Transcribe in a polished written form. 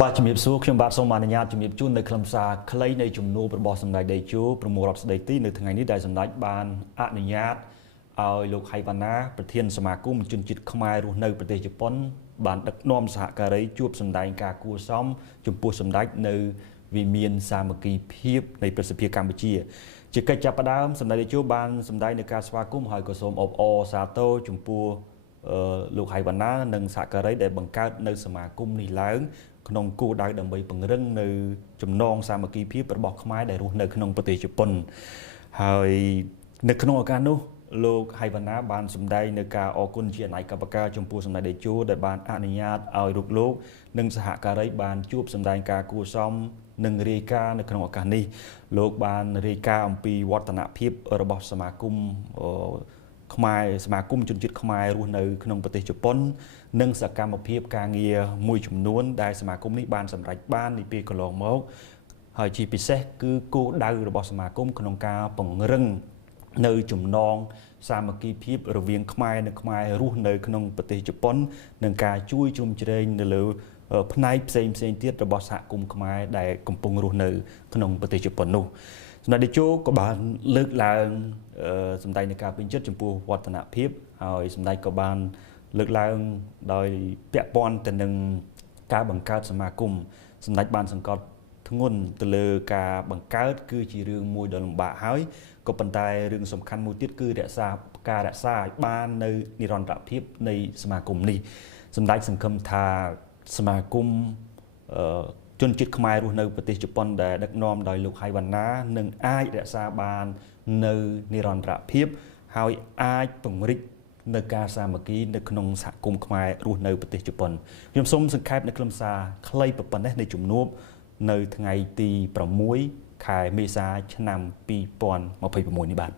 បាទជំរាបសួរខ្ញុំបាទសូមអនុញ្ញាតជំរាបជូននៅខ្លឹមសារខ្លីនៃជំនួបរបស់សម្ដេចតេជោប្រមូលរដ្ឋស្ដីទីនៅថ្ងៃនេះដែលសម្ដេចបានអនុញ្ញាតឲ្យលោកហៃវ៉ាណាប្រធានសមាគមជនជាតិខ្មែររស់នៅប្រទេសជប៉ុនបានដឹកនាំសហការីជួបសម្ដែងការគួរសមចំពោះសម្ដេចនៅវិមានសាមគ្គីភាពនៃប្រសិទ្ធភាពកម្ពុជាជាកិច្ចចាប់ផ្ដើមសម្ដេចតេជោបានសម្ដែងនៅការស្វាគមន៍ហើយក៏សូមអបអរសាទរចំពោះលោកហៃវ៉ាណានិងសហការីដែលបង្កើតនៅសមាគមនេះឡើងក្នុងគោលដៅដើម្បីពង្រឹងនៅចំណងសាមគ្គីភាពរបស់ខ្មែរដែលរស់នៅក្នុងប្រទេសជប៉ុនហើយនៅក្នុងឱកាសនោះលោកហៃវ៉ាណាបានសម្ដែងនៅការអរគុណជាអនេកបការចំពោះសម្ដេចតេជោដែលបានអនុញ្ញាតឲ្យលោកនិងសហការីបានជួបសម្ដែងការគួរសមនិងរាយការណ៍នៅក្នុងឱកាសនេះលោកបានរាយការណ៍អំពីវឌ្ឍនភាពរបស់សមាគមខ្មែរសមាគមជនជាតិខ្មែររស់នៅក្នុងប្រទេសជប៉ុននិងសកម្មភាពការងារមួយចំនួនដែលសមាគមនេះបានសម្រេចបាននាពេលកន្លងមកហើយជាពិសេសគឺគោលដៅរបស់សមាគមក្នុងការពង្រឹងនៅចំណងសាមគ្គីភាពរវាងខ្មែរនិងខ្មែររស់នៅក្នុងប្រទេសជប៉ុននិងការជួយជ្រោមជ្រែងនៅលើផ្នែកផ្សេងទៀតរបស់សហគមន៍ខ្មែរដែលកំពុងរស់នៅក្នុងប្រទេសជប៉ុននោះសម្ដេចតេជោក៏បានលើកឡើងសម្ដែងនៃការពេញចិត្តចំពោះវឌ្ឍនភាពហើយសម្ដេចក៏បានលើកឡើងដោយពាក់ព័ន្ធទៅនឹងការបង្កើតសមាគមសម្ដេចបានសង្កត់ធ្ងន់ទៅលើការបង្កើតគឺជារឿងមួយដ៏លំបាកហើយក៏ប៉ុន្តែរឿងសំខាន់មួយទៀតគឺរក្សាឲ្យបាននៅនិរន្តរភាពនៃសមាគមនេះសម្ដេចសង្ឃឹមថាសមាគមជនជាតិខ្មែររស់នៅប្រទេសជប៉ុនដែលដឹកនាំដោយលោកហៃវ៉ាណានឹងអាចរក្សាបាននៅនិរន្តរភាពហើយអាចពង្រីកនៅការសាមគ្គីនៅក្នុងសហគមន៍ខ្មែររស់នៅប្រទេសជប៉ុនខ្ញុំសូមសង្ខេបនៅខ្លឹមសារខ្លីប៉ុណ្ណេះនៃជំនួបនៅថ្ងៃទី6ខែមេសាឆ្នាំ2026នេះបាទ